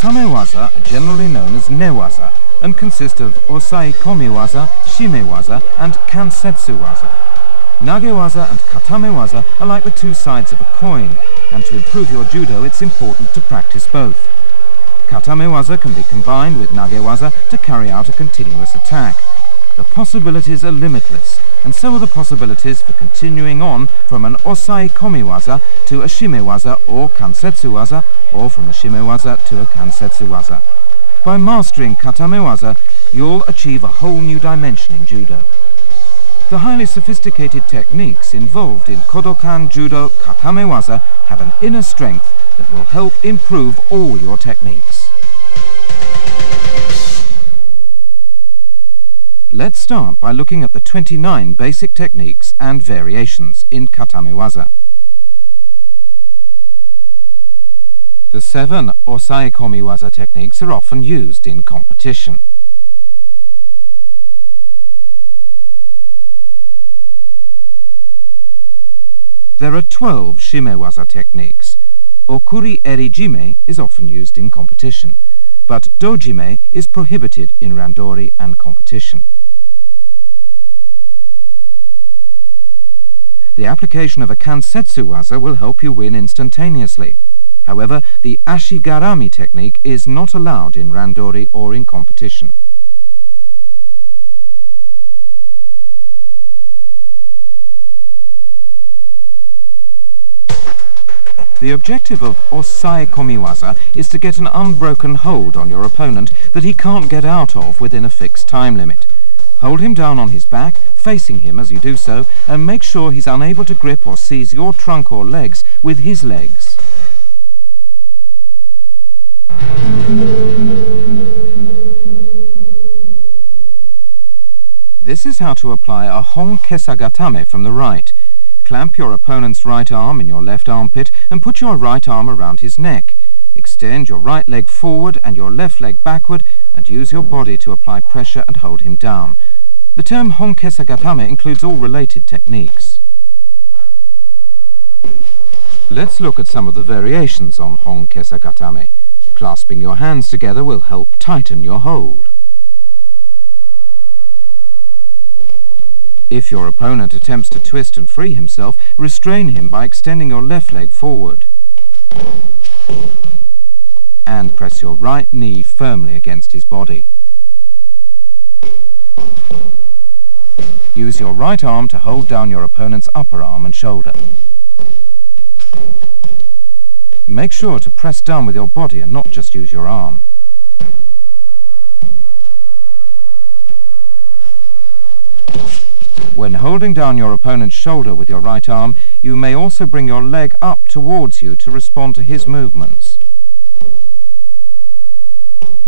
Katamewaza are generally known as Newaza and consist of Osai Komiwaza, Shimewaza and Kansetsuwaza. Nagewaza and Katamewaza are like the two sides of a coin, and to improve your judo it's important to practice both. Katamewaza can be combined with Nagewaza to carry out a continuous attack. The possibilities are limitless, and so are the possibilities for continuing on from an Osai Komiwaza to a Shimewaza or Kansetsuwaza, or from a Shimewaza to a Kansetsuwaza. By mastering Katamewaza, you'll achieve a whole new dimension in judo. The highly sophisticated techniques involved in Kodokan Judo Katamewaza have an inner strength that will help improve all your techniques. Let's start by looking at the 29 basic techniques and variations in Katamewaza. The 7 Osai Komiwaza techniques are often used in competition. There are 12 Shimewaza techniques. Okuri Erijime is often used in competition, but Dojime is prohibited in randori and competition. The application of a Kansetsuwaza will help you win instantaneously. However, the Ashigarami technique is not allowed in randori or in competition. The objective of Osai Komiwaza is to get an unbroken hold on your opponent that he can't get out of within a fixed time limit. Hold him down on his back, facing him as you do so, and make sure he's unable to grip or seize your trunk or legs with his legs. This is how to apply a Hon Kesagatame from the right. Clamp your opponent's right arm in your left armpit and put your right arm around his neck. Extend your right leg forward and your left leg backward and use your body to apply pressure and hold him down. The term Hon Kesagatame includes all related techniques. Let's look at some of the variations on Hon Kesagatame. Clasping your hands together will help tighten your hold. If your opponent attempts to twist and free himself, restrain him by extending your left leg forward. And press your right knee firmly against his body. Use your right arm to hold down your opponent's upper arm and shoulder. Make sure to press down with your body and not just use your arm. When holding down your opponent's shoulder with your right arm, you may also bring your leg up towards you to respond to his movements.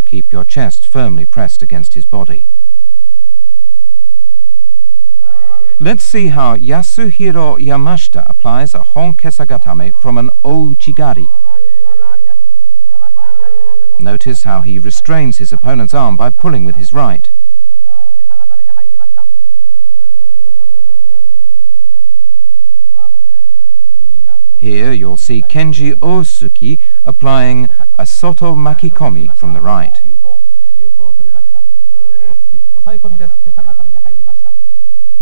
Keep your chest firmly pressed against his body. Let's see how Yasuhiro Yamashita applies a Hon Kesagatame from an Ouchigari. Notice how he restrains his opponent's arm by pulling with his right. Here you'll see Kenji Osuki applying a Soto Makikomi from the right.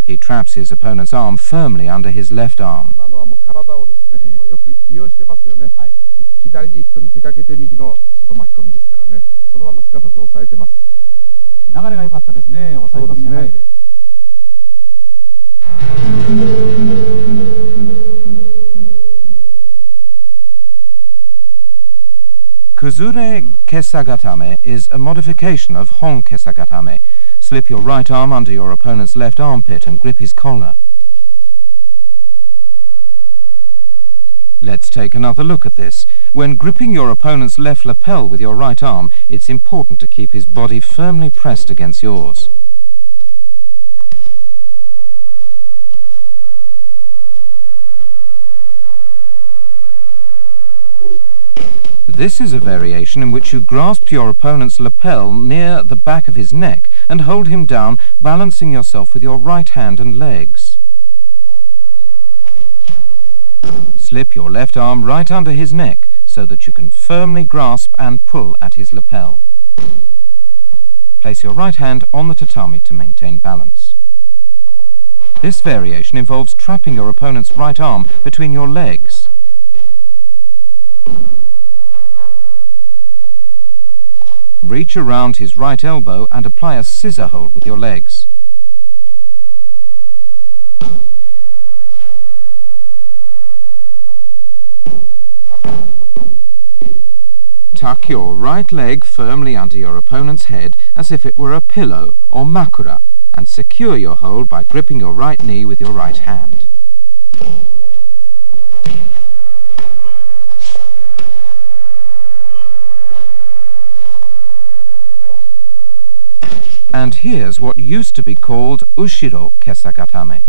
He traps his opponent's arm firmly under his left arm. Kuzure Kesagatame is a modification of Hon Kesagatame. Slip your right arm under your opponent's left armpit and grip his collar. Let's take another look at this. When gripping your opponent's left lapel with your right arm, it's important to keep his body firmly pressed against yours. This is a variation in which you grasp your opponent's lapel near the back of his neck and hold him down, balancing yourself with your right hand and legs. Slip your left arm right under his neck so that you can firmly grasp and pull at his his lapel. Place your right hand on the tatami to maintain balance. This variation involves trapping your opponent's right arm between your legs. Reach around his right elbow and apply a scissor hold with your legs. Tuck your right leg firmly under your opponent's head as if it were a pillow or makura, and secure your hold by gripping your right knee with your right hand. And here's what used to be called ushiro kesagatame.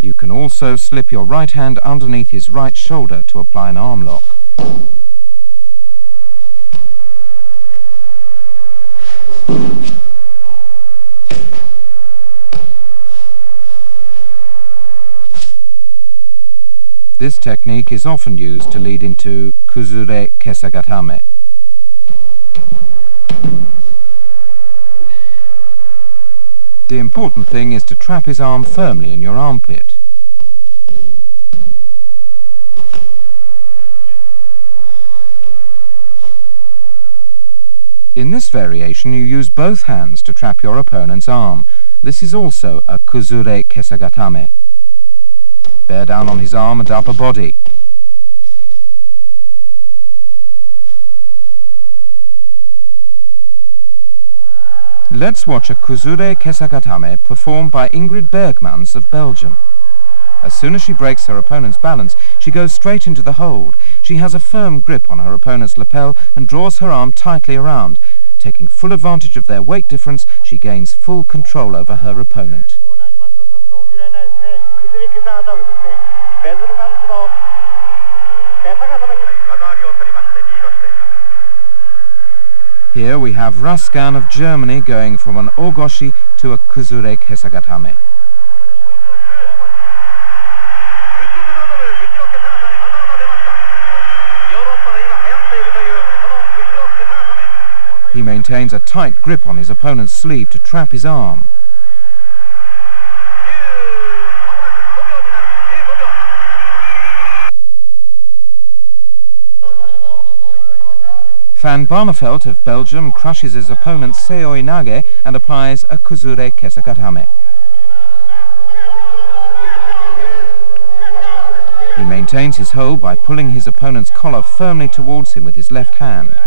You can also slip your right hand underneath his right shoulder to apply an arm lock. This technique is often used to lead into kuzure kesagatame. The important thing is to trap his arm firmly in your armpit. In this variation, you use both hands to trap your opponent's arm. This is also a kuzure kesagatame. Bear down on his arm and upper body. Let's watch a kuzure kesagatame performed by Ingrid Bergmans of Belgium. As soon as she breaks her opponent's balance, she goes straight into the hold. She has a firm grip on her opponent's lapel and draws her arm tightly around. Taking full advantage of their weight difference, she gains full control over her opponent. Here we have Raskan of Germany going from an ogoshi to a kuzure kesagatame. He maintains a tight grip on his opponent's sleeve to trap his arm. Van Barneveld of Belgium crushes his opponent's seoi nage and applies a kuzure kesagatame. He maintains his hold by pulling his opponent's collar firmly towards him with his left hand.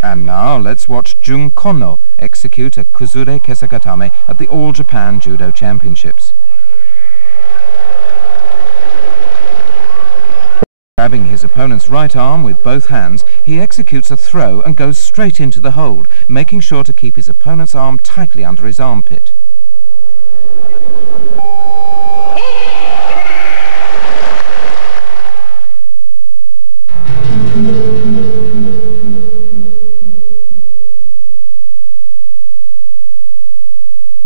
And now let's watch Jun Kono execute a kuzure kesagatame at the All Japan Judo Championships. Grabbing his opponent's right arm with both hands, he executes a throw and goes straight into the hold, making sure to keep his opponent's arm tightly under his armpit.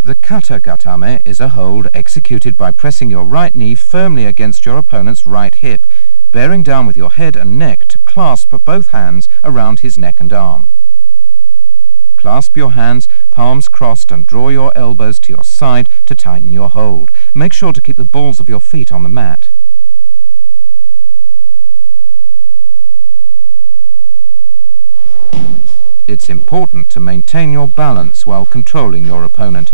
The kata gatame is a hold executed by pressing your right knee firmly against your opponent's right hip, bearing down with your head and neck to clasp both hands around his neck and arm. Clasp your hands, palms crossed, and draw your elbows to your side to tighten your hold. Make sure to keep the balls of your feet on the mat. It's important to maintain your balance while controlling your opponent.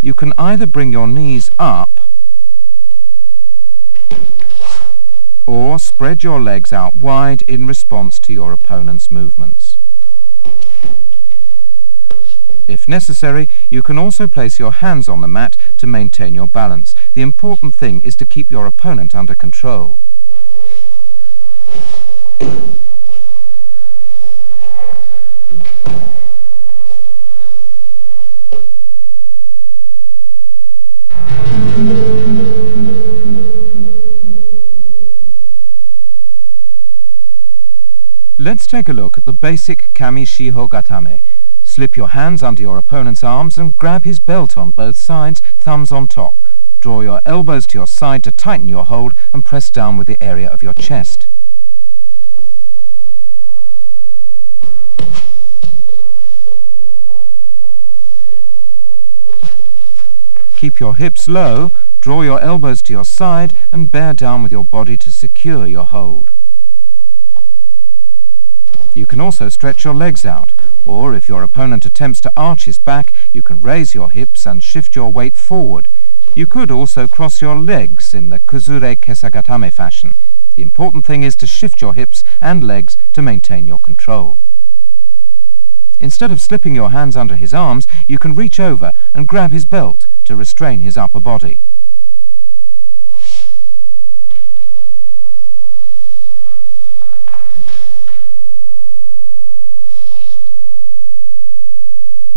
You can either bring your knees up or spread your legs out wide in response to your opponent's movements. If necessary, you can also place your hands on the mat to maintain your balance. The important thing is to keep your opponent under control. Let's take a look at the basic kami shiho gatame. Slip your hands under your opponent's arms and grab his belt on both sides, thumbs on top. Draw your elbows to your side to tighten your hold and press down with the area of your chest. Keep your hips low, draw your elbows to your side and bear down with your body to secure your hold. You can also stretch your legs out, or if your opponent attempts to arch his back, you can raise your hips and shift your weight forward. You could also cross your legs in the kuzure kesagatame fashion. The important thing is to shift your hips and legs to maintain your control. Instead of slipping your hands under his arms, you can reach over and grab his belt to restrain his upper body.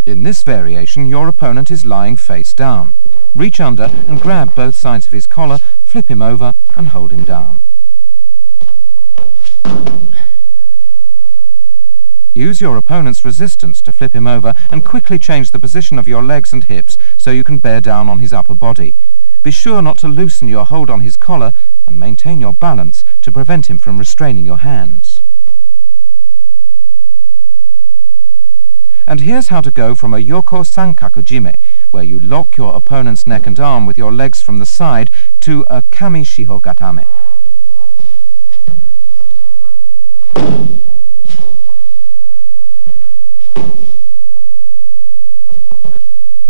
In this variation, your opponent is lying face down. Reach under and grab both sides of his collar, flip him over and hold him down. Use your opponent's resistance to flip him over and quickly change the position of your legs and hips so you can bear down on his upper body. Be sure not to loosen your hold on his collar and maintain your balance to prevent him from restraining your hands. And here's how to go from a yoko sankaku jime, where you lock your opponent's neck and arm with your legs from the side, to a kami shiho gatame.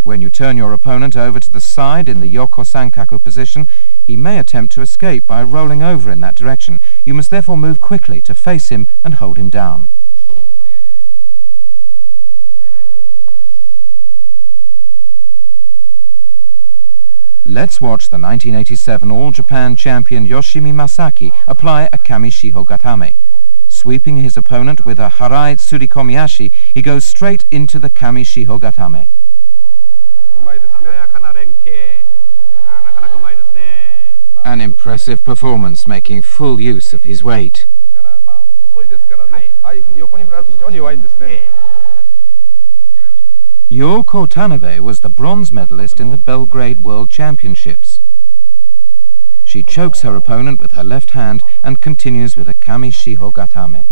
When you turn your opponent over to the side in the yoko sankaku position, he may attempt to escape by rolling over in that direction. You must therefore move quickly to face him and hold him down. Let's watch the 1987 All-Japan champion Yoshimi Masaki apply a kami shiho gatame. Sweeping his opponent with a harai tsurikomiashi, he goes straight into the kami shiho gatame. An impressive performance, making full use of his weight. Yoko Tanabe was the bronze medalist in the Belgrade World Championships. She chokes her opponent with her left hand and continues with a kami shiho gatame.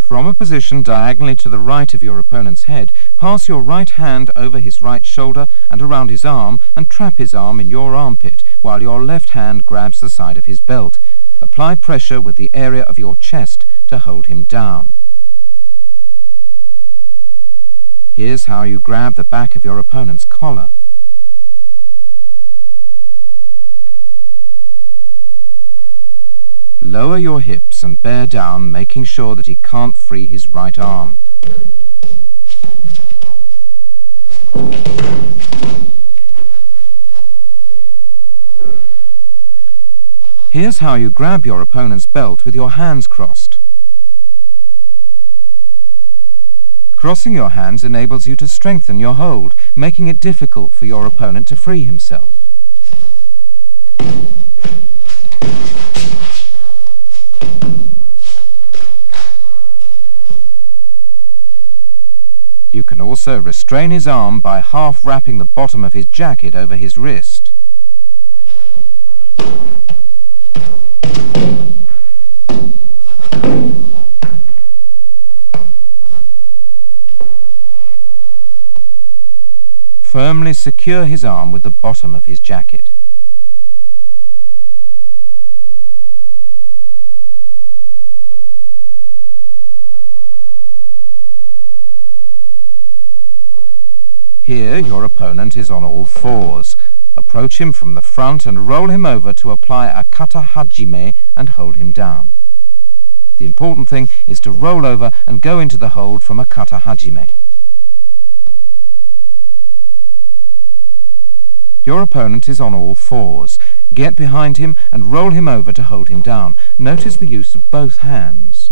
From a position diagonally to the right of your opponent's head, pass your right hand over his right shoulder and around his arm and trap his arm in your armpit while your left hand grabs the side of his belt. Apply pressure with the area of your chest to hold him down. Here's how you grab the back of your opponent's collar. Lower your hips and bear down, making sure that he can't free his right arm. Here's how you grab your opponent's belt with your hands crossed. Crossing your hands enables you to strengthen your hold, making it difficult for your opponent to free himself. You can also restrain his arm by half wrapping the bottom of his jacket over his wrist. Firmly secure his arm with the bottom of his jacket. Here, your opponent is on all fours. Approach him from the front and roll him over to apply a kata hajime and hold him down. The important thing is to roll over and go into the hold from a kata hajime. Your opponent is on all fours. Get behind him and roll him over to hold him down. Notice the use of both hands.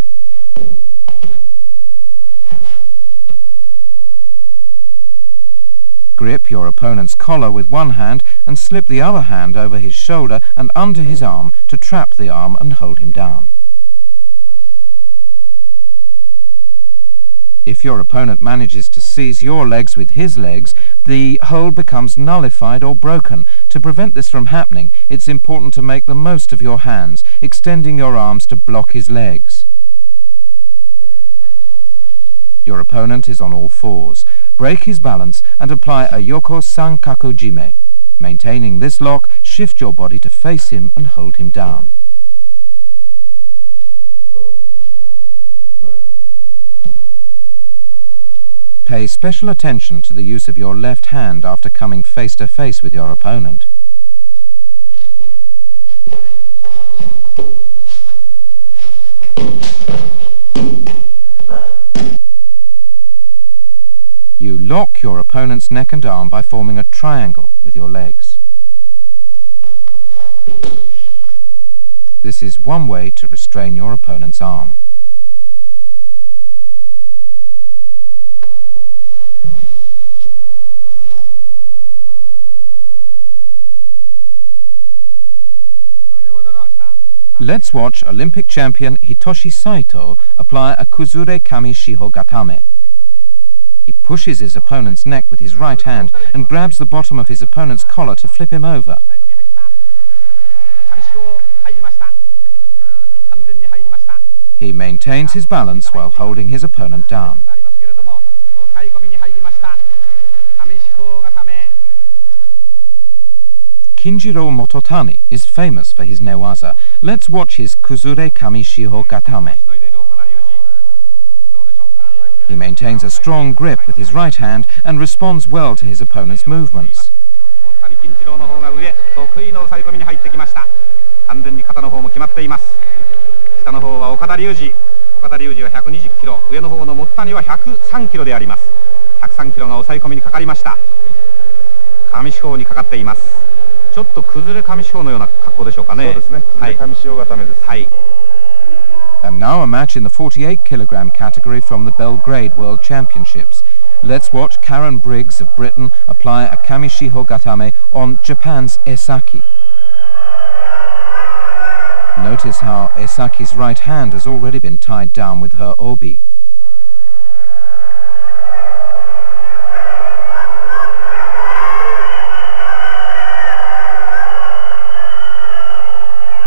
Grip your opponent's collar with one hand and slip the other hand over his shoulder and under his arm to trap the arm and hold him down. If your opponent manages to seize your legs with his legs, the hold becomes nullified or broken. To prevent this from happening, it's important to make the most of your hands, extending your arms to block his legs. Your opponent is on all fours. Break his balance and apply a Yoko Sankaku Jime. Maintaining this lock, shift your body to face him and hold him down. Pay special attention to the use of your left hand after coming face to face with your opponent. You lock your opponent's neck and arm by forming a triangle with your legs. This is one way to restrain your opponent's arm. Let's watch Olympic champion Hitoshi Saito apply a Kuzure Kami Shiho Gatame. He pushes his opponent's neck with his right hand and grabs the bottom of his opponent's collar to flip him over. He maintains his balance while holding his opponent down. Kinjiro Mototani is famous for his Newaza. Let's watch his Kuzure Kami Shiho Gatame. He maintains a strong grip with his right hand and responds well to his opponent's movements. And now a match in the 48-kilogram category from the Belgrade World Championships. Let's watch Karen Briggs of Britain apply a Kamishiho Gatame on Japan's Esaki. Notice how Esaki's right hand has already been tied down with her obi.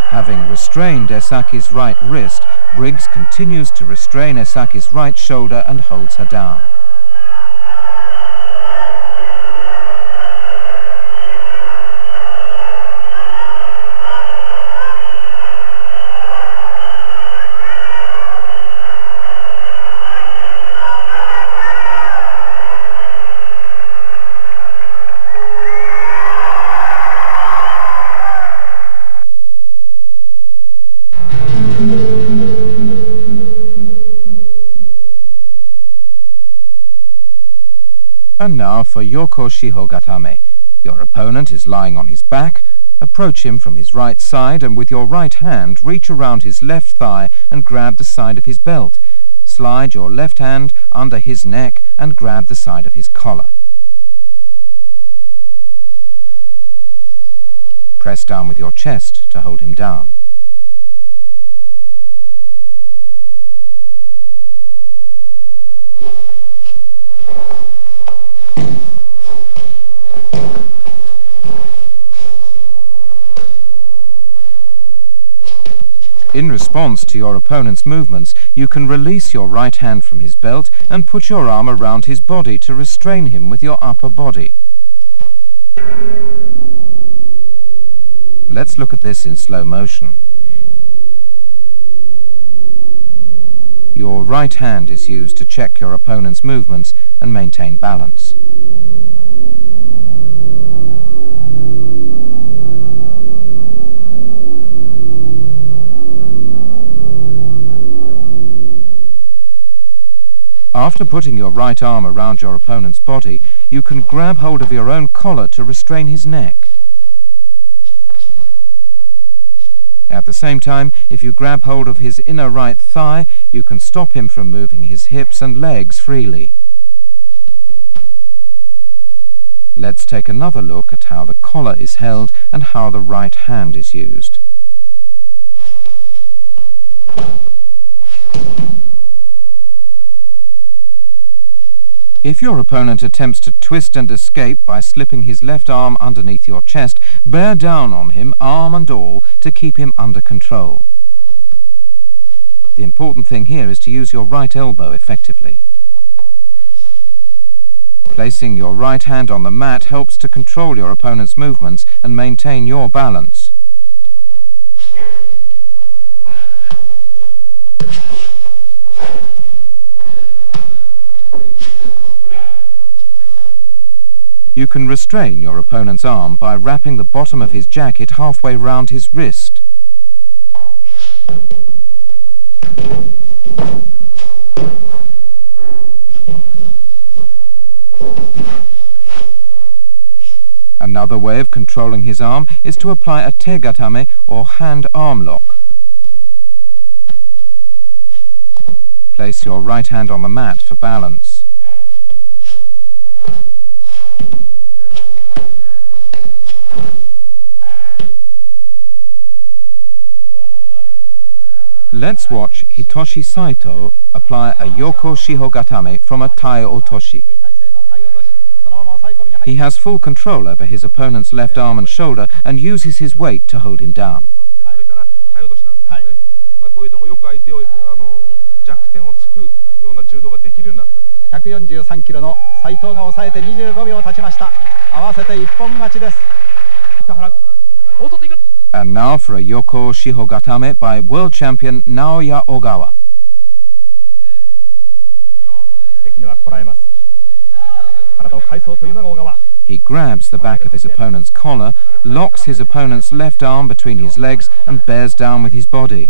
Having restrained Esaki's right wrist, Briggs continues to restrain Esaki's right shoulder and holds her down. And now for Yoko Shiho Gatame. Your opponent is lying on his back. Approach him from his right side and with your right hand reach around his left thigh and grab the side of his belt. Slide your left hand under his neck and grab the side of his collar. Press down with your chest to hold him down. In response to your opponent's movements, you can release your right hand from his belt and put your arm around his body to restrain him with your upper body. Let's look at this in slow motion. Your right hand is used to check your opponent's movements and maintain balance. After putting your right arm around your opponent's body, you can grab hold of your own collar to restrain his neck. At the same time, if you grab hold of his inner right thigh, you can stop him from moving his hips and legs freely. Let's take another look at how the collar is held and how the right hand is used. If your opponent attempts to twist and escape by slipping his left arm underneath your chest, bear down on him, arm and all, to keep him under control. The important thing here is to use your right elbow effectively. Placing your right hand on the mat helps to control your opponent's movements and maintain your balance. You can restrain your opponent's arm by wrapping the bottom of his jacket halfway round his wrist. Another way of controlling his arm is to apply a te-gatame or hand-arm lock. Place your right hand on the mat for balance. Let's watch Hitoshi Saito apply a Yoko Shihogatame from a Tai Otoshi. He has full control over his opponent's left arm and shoulder and uses his weight to hold him down. And now for a Yoko Shihogatame by world champion Naoya Ogawa. He grabs the back of his opponent's collar, locks his opponent's left arm between his legs and bears down with his body.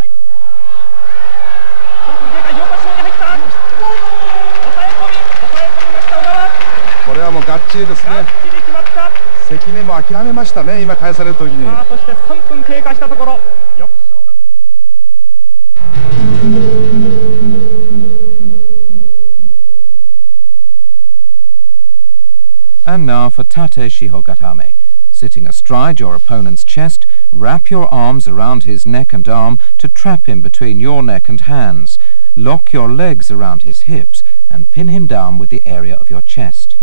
And now for Tate Shihogatame. Sitting astride your opponent's chest, wrap your arms around his neck and arm to trap him between your neck and hands. Lock your legs around his hips and pin him down with the area of your chest.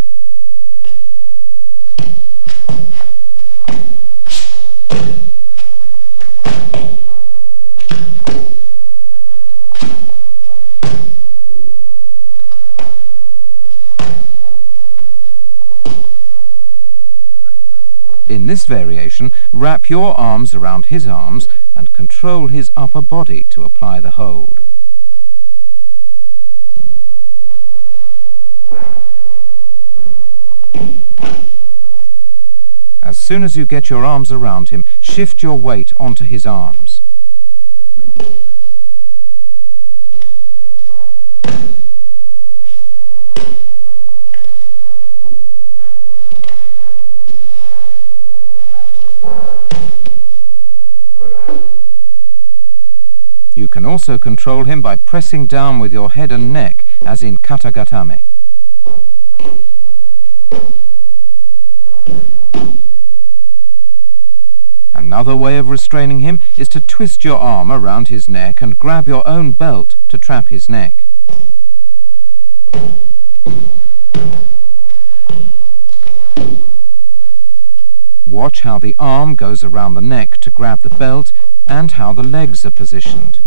In this variation, wrap your arms around his arms and control his upper body to apply the hold. As soon as you get your arms around him, shift your weight onto his arms. You can also control him by pressing down with your head and neck, as in katagatame. Another way of restraining him is to twist your arm around his neck and grab your own belt to trap his neck. Watch how the arm goes around the neck to grab the belt and how the legs are positioned.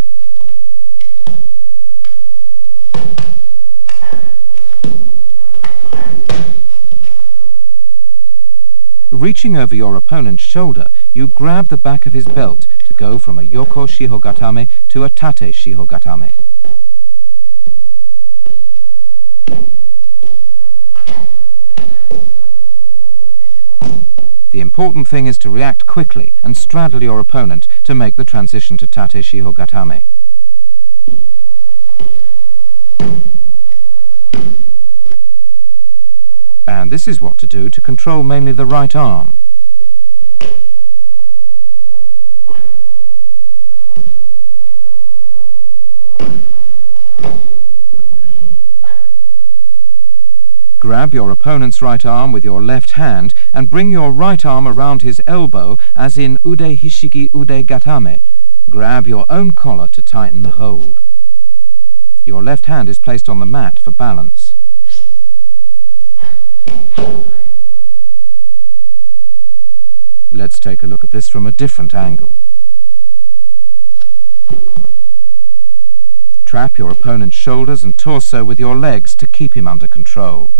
Reaching over your opponent's shoulder, you grab the back of his belt to go from a Yoko Shihogatame to a Tate Shihogatame. The important thing is to react quickly and straddle your opponent to make the transition to Tate Shihogatame. And this is what to do to control mainly the right arm. Grab your opponent's right arm with your left hand and bring your right arm around his elbow as in ude hishigi ude gatame. Grab your own collar to tighten the hold. Your left hand is placed on the mat for balance. Let's take a look at this from a different angle. Trap your opponent's shoulders and torso with your legs to keep him under control.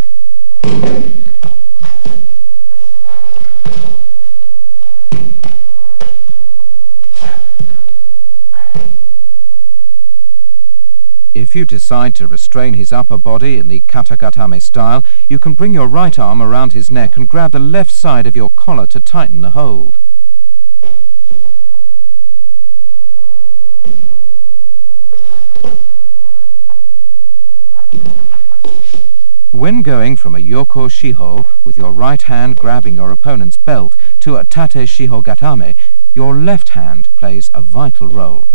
If you decide to restrain his upper body in the katagatame style, you can bring your right arm around his neck and grab the left side of your collar to tighten the hold. When going from a yoko shiho, with your right hand grabbing your opponent's belt, to a tate shiho gatame, your left hand plays a vital role.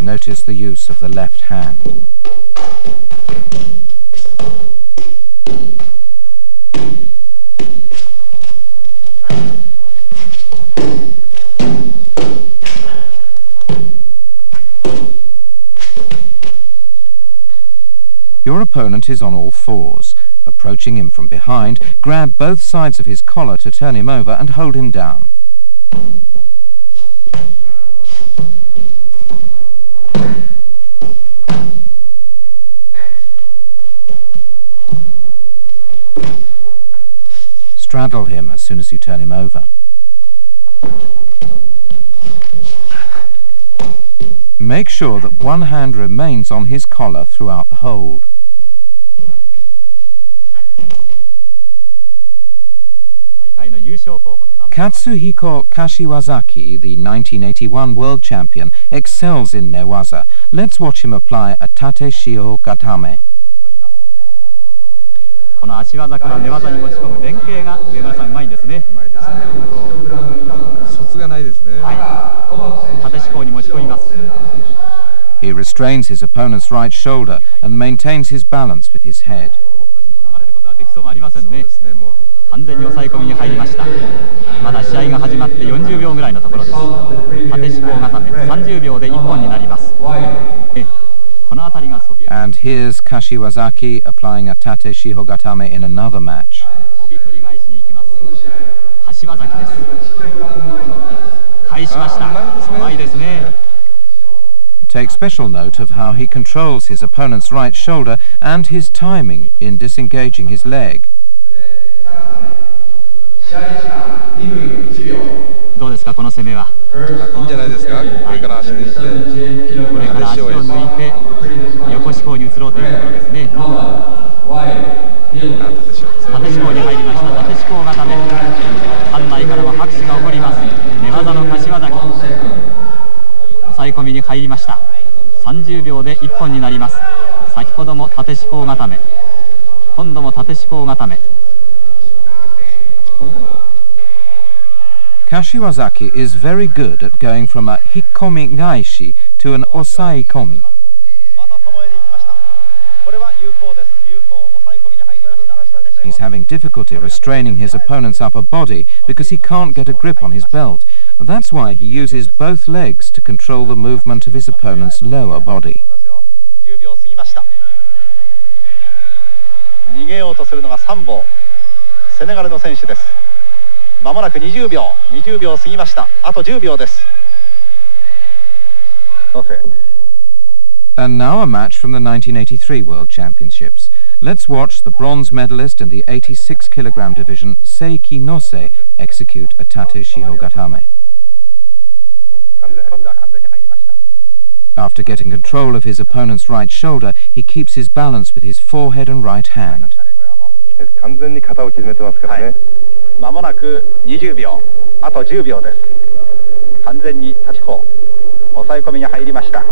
Notice the use of the left hand. Your opponent is on all fours. Approaching him from behind, grab both sides of his collar to turn him over and hold him down. Straddle him as soon as you turn him over. Make sure that one hand remains on his collar throughout the hold. Katsuhiko Kashiwazaki, the 1981 world champion, excels in Newaza. Let's watch him apply a tate shiho gatame. この足技から寝技に持ち込む連携が上村さんうまいんですね。うまいですね。卒がないですね。はい。縦四方に持ち込みます。 He restrains his opponent's right shoulder and maintains his balance with his head. 完全に抑え込みに入りました。まだ試合が始まって40秒ぐらいのところです。縦四方固め30秒で1本になります。 And here's Kashiwazaki applying a tate shiho gatame in another match. Take special note of how he controls his opponent's right shoulder and his timing in disengaging his leg. どうですかこの攻めは。いいんじゃないですか。これから足抜いて、これから足を抜いて横四方に移ろうというところですね。縦四方に入りました。縦四方固め。館内からは拍手が起こります。寝技の柏崎。抑え込みに入りました。30秒で1本になります。先ほども縦四方固め。今度も縦四方固め。 Kashiwazaki is very good at going from a hikomi gaishi to an osai komi. He's having difficulty restraining his opponent's upper body because he can't get a grip on his belt. That's why he uses both legs to control the movement of his opponent's lower body. 逃げようとするのが3棒。セネガルの選手です。 まもなく20秒過ぎました。あと10秒です。 And now a match from the 1983 World Championships. Let's watch the bronze medalist in the 86 kilogram division, Seiki Nose, execute a tate shiho gatame. After getting control of his opponent's right shoulder, he keeps his balance with his forehead and right hand. 完全に肩を決めてますからね。 まもなく20秒、あと10秒です。完全に立ち方、抑え込みに入りました。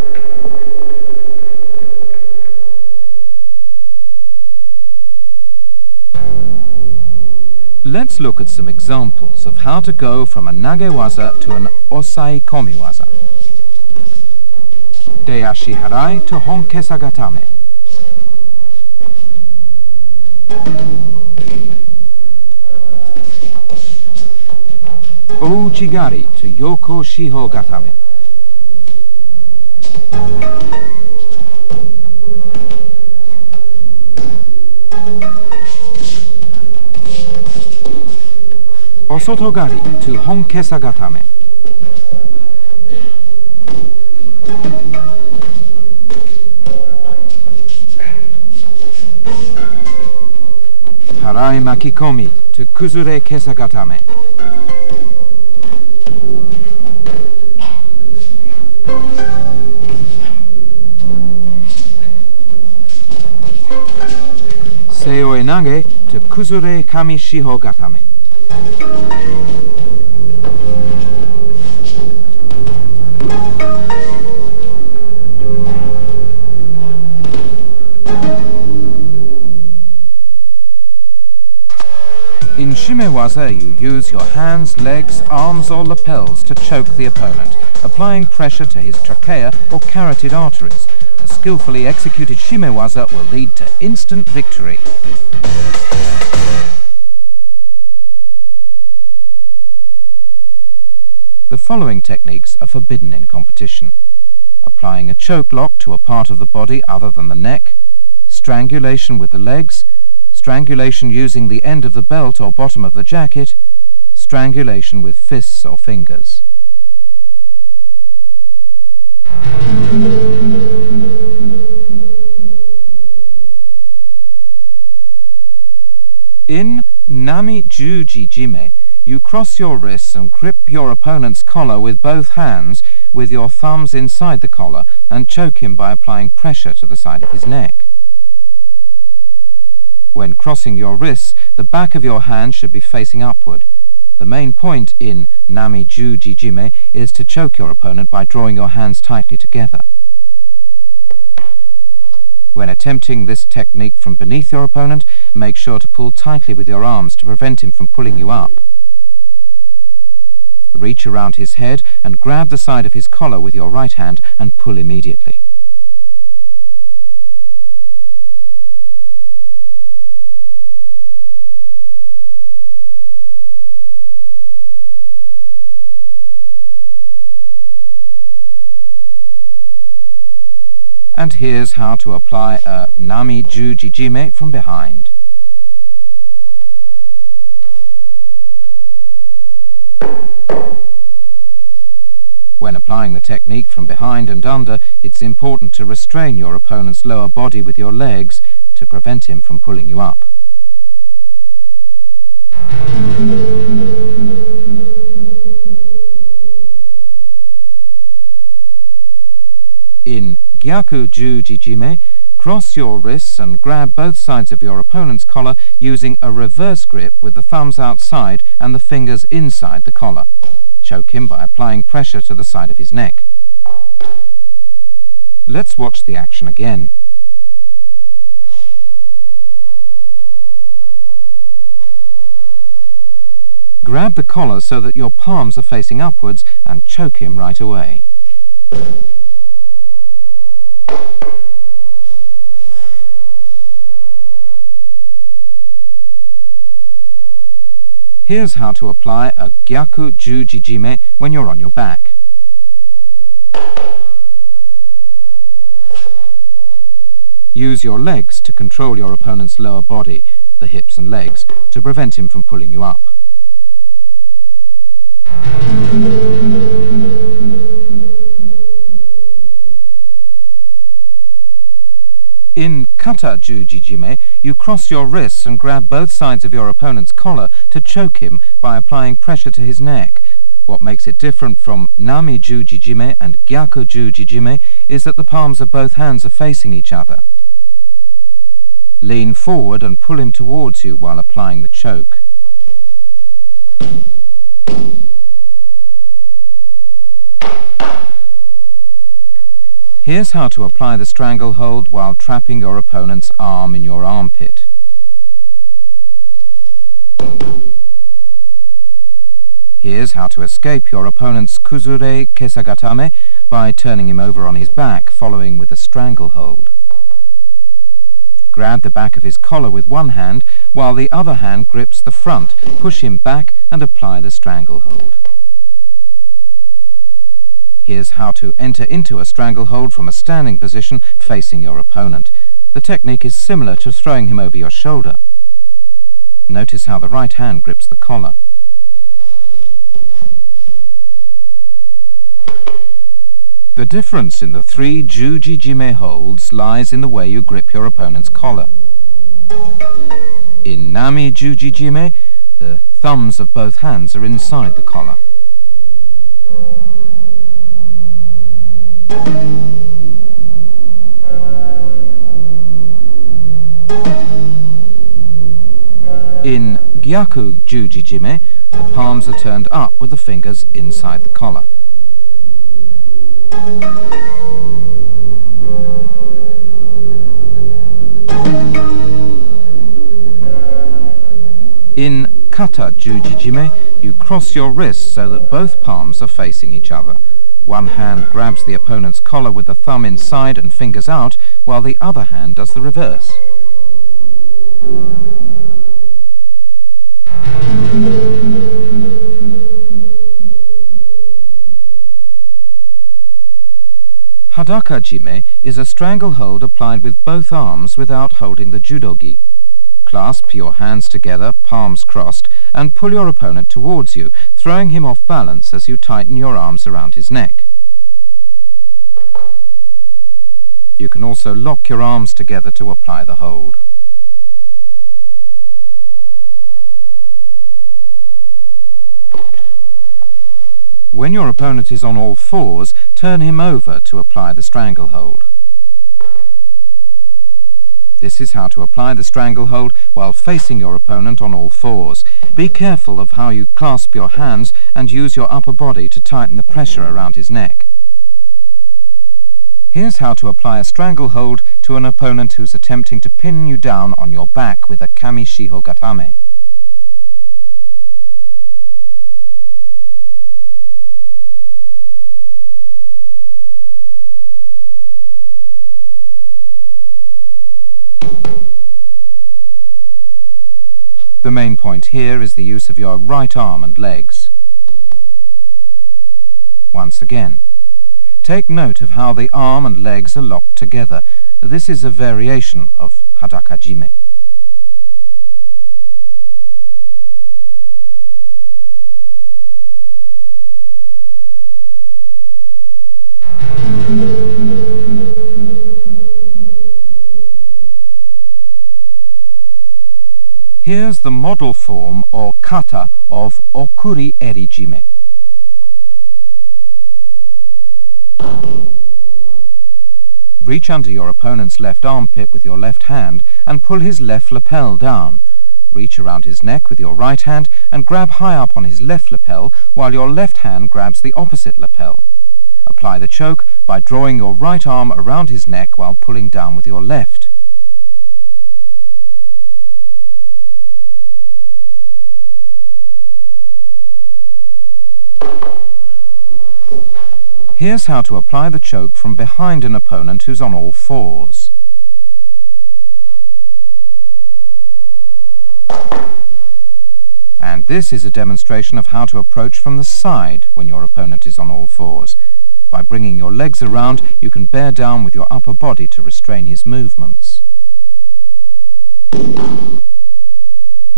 Let's look at some examples of how to go from a nagewaza to an osai komiwaza. De ashi harai to honkesa gatame. Ouchigari to yoko shiho gatame. Osotogari to honkesa gatame. Harai makikomi to kuzure kesa gatame. Seoi nage to kuzure kami shiho gatame. In shimewaza, you use your hands, legs, arms or lapels to choke the opponent, applying pressure to his trachea or carotid arteries. A skillfully executed shimewaza will lead to instant victory. The following techniques are forbidden in competition: applying a choke lock to a part of the body other than the neck, strangulation with the legs, strangulation using the end of the belt or bottom of the jacket, strangulation with fists or fingers. In Nami Juji Jime, you cross your wrists and grip your opponent's collar with both hands with your thumbs inside the collar and choke him by applying pressure to the side of his neck. When crossing your wrists, the back of your hand should be facing upward. The main point in Nami Juji Jime is to choke your opponent by drawing your hands tightly together. When attempting this technique from beneath your opponent, make sure to pull tightly with your arms to prevent him from pulling you up. Reach around his head and grab the side of his collar with your right hand and pull immediately. And here's how to apply a Nami Juji Jime from behind. When applying the technique from behind and under, it's important to restrain your opponent's lower body with your legs to prevent him from pulling you up. In Gyaku Juji Jime, cross your wrists and grab both sides of your opponent's collar using a reverse grip with the thumbs outside and the fingers inside the collar. Choke him by applying pressure to the side of his neck. Let's watch the action again. Grab the collar so that your palms are facing upwards and choke him right away. Here's how to apply a Gyaku Juji Jime when you're on your back. Use your legs to control your opponent's lower body, the hips and legs, to prevent him from pulling you up. In Kata Juji Jime, you cross your wrists and grab both sides of your opponent's collar to choke him by applying pressure to his neck. What makes it different from Nami Juji Jime and Gyaku Juji Jime is that the palms of both hands are facing each other. Lean forward and pull him towards you while applying the choke. Here's how to apply the stranglehold while trapping your opponent's arm in your armpit. Here's how to escape your opponent's kuzure kesagatame by turning him over on his back, following with a stranglehold. Grab the back of his collar with one hand, while the other hand grips the front. Push him back and apply the stranglehold. Here's how to enter into a stranglehold from a standing position facing your opponent. The technique is similar to throwing him over your shoulder. Notice how the right hand grips the collar. The difference in the three Juji-jime holds lies in the way you grip your opponent's collar. In Nami Juji-jime, the thumbs of both hands are inside the collar. In Gyaku Juji-jime, the palms are turned up with the fingers inside the collar. In Kata Juji-jime, you cross your wrists so that both palms are facing each other. One hand grabs the opponent's collar with the thumb inside and fingers out, while the other hand does the reverse. Hadaka-jime is a stranglehold applied with both arms without holding the judogi. Clasp your hands together, palms crossed, and pull your opponent towards you, throwing him off balance as you tighten your arms around his neck. You can also lock your arms together to apply the hold. When your opponent is on all fours, turn him over to apply the stranglehold. This is how to apply the stranglehold while facing your opponent on all fours. Be careful of how you clasp your hands and use your upper body to tighten the pressure around his neck. Here's how to apply a stranglehold to an opponent who's attempting to pin you down on your back with a kami shiho gatame. The main point here is the use of your right arm and legs. Once again, take note of how the arm and legs are locked together. This is a variation of Hadaka-jime. Here's the model form or kata of okuri eri-jime. Reach under your opponent's left armpit with your left hand and pull his left lapel down. Reach around his neck with your right hand and grab high up on his left lapel while your left hand grabs the opposite lapel. Apply the choke by drawing your right arm around his neck while pulling down with your left. Here's how to apply the choke from behind an opponent who's on all fours. And this is a demonstration of how to approach from the side when your opponent is on all fours. By bringing your legs around, you can bear down with your upper body to restrain his movements.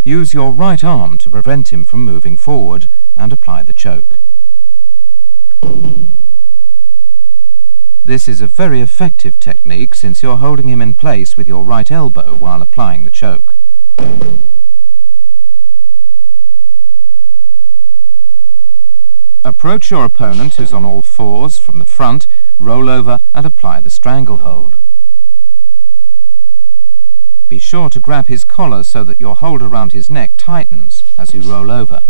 Use your right arm to prevent him from moving forward and apply the choke. This is a very effective technique since you're holding him in place with your right elbow while applying the choke. Approach your opponent who's on all fours from the front, roll over and apply the stranglehold. Be sure to grab his collar so that your hold around his neck tightens as you roll over.